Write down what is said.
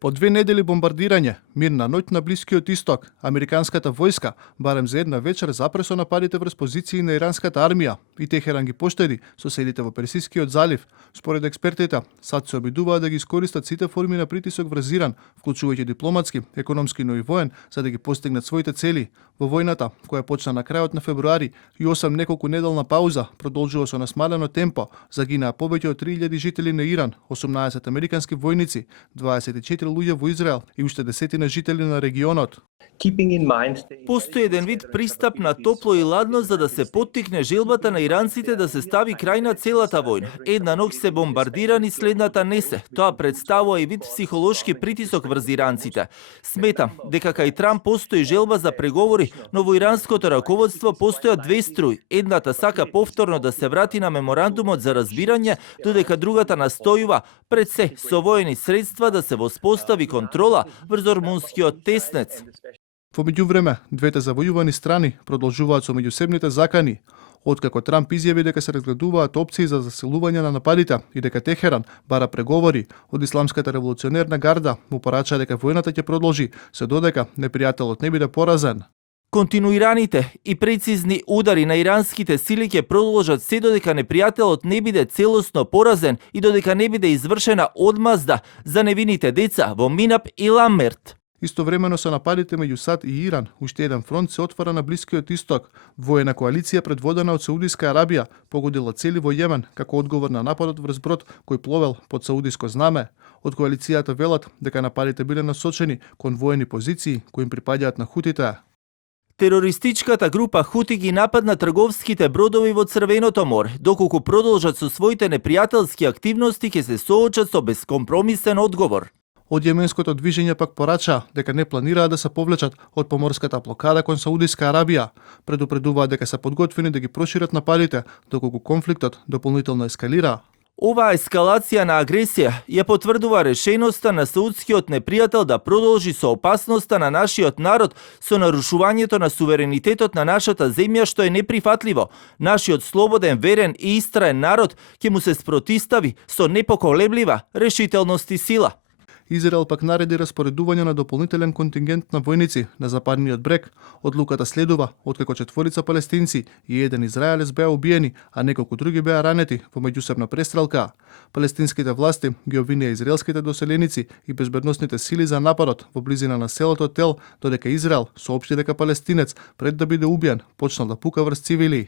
По 2 недели бомбардирање, мирна ноќ на Блискиот исток, американската војска барем за една вечер запре со нападите врз позиции на иранската армија и Техеран ги поштеди соседите во Персискиот залив. Според експертите, САД се обидуваат да ги искористат сите форми на притисок врз Иран, вклучувајќи дипломатски, економски, но и воен, за да ги постигнат своите цели. Во војната, која почна на крајот на февруари и 8 неколку неделна пауза, продолжува со насмалено темпо, загинаа повеќе од 3000 жители на Иран, 18 американски војници, 24 луѓе во Израел и уште десетина жители на регионот. Постои еден вид пристап на топло и ладно за да се поттикне желбата на иранците да се стави крај на целата војна. Една ноќ се бомбардирани, следната не се. Тоа представува и вид психолошки притисок врз иранците. Сметам дека кај Трамп постои желба за преговори, но во иранското раководство постојат две струи. Едната сака повторно да се врати на меморандумот за разбирање, додека другата настојува пред се со воени средства да се воспостави контрола врз ормунскиот теснец. Во меѓувреме, двете завојувани страни продолжуваат со меѓусебните закани. Откако Трамп изјави дека се разгледуваат опции за засилување на нападите и дека Техеран бара преговори, од Исламската револуционерна гарда му порача дека војната ќе продолжи, се додека непријателот не биде поразен. Континуираните и прецизни удари на иранските сили ќе продолжат се додека непријателот не биде целосно поразен и додека не биде извршена одмазда за невините деца во Минап и Ламерт. Истовремено со нападите меѓу САД и Иран, уште еден фронт се отвара на Блискиот исток. Воена коалиција предводена од Саудиска Арабија погодила цели во Јемен како одговор на нападот врз брод кој пловел под саудиско знаме. Од коалицијата велат дека нападите биле насочени кон воени позиции кои им припаѓаат на хутите. Терористичката група Хути ги нападна трговските бродови во Црвеното море, доколку продолжат со своите непријателски активности ќе се соочат со бескомпромисен одговор. Од јеменското движење пак порача дека не планираат да се повлечат од поморската блокада кон Саудиска Арабија. Предупредуваат дека се подготвени да ги прошират нападите, доколку конфликтот дополнително ескалира. Оваа ескалација на агресија ја потврдува решеноста на саудскиот непријател да продолжи со опасноста на нашиот народ со нарушувањето на суверенитетот на нашата земја, што е неприфатливо. Нашиот слободен, верен и истраен народ ќе му се спротистави со непоколеблива решителност и сила. Израел пак нареди распоредување на дополнителен контингент на војници на западниот брег. Одлуката следува откако 4 палестинци и еден израелец беа убиени, а неколку други беа ранети во меѓусебна престрелка. Палестинските власти ги обвинија израелските доселеници и безбедносните сили за нападот во близина на селото Тел, додека Израел соопшти дека палестинец пред да биде убиен почнал да пука врз цивили.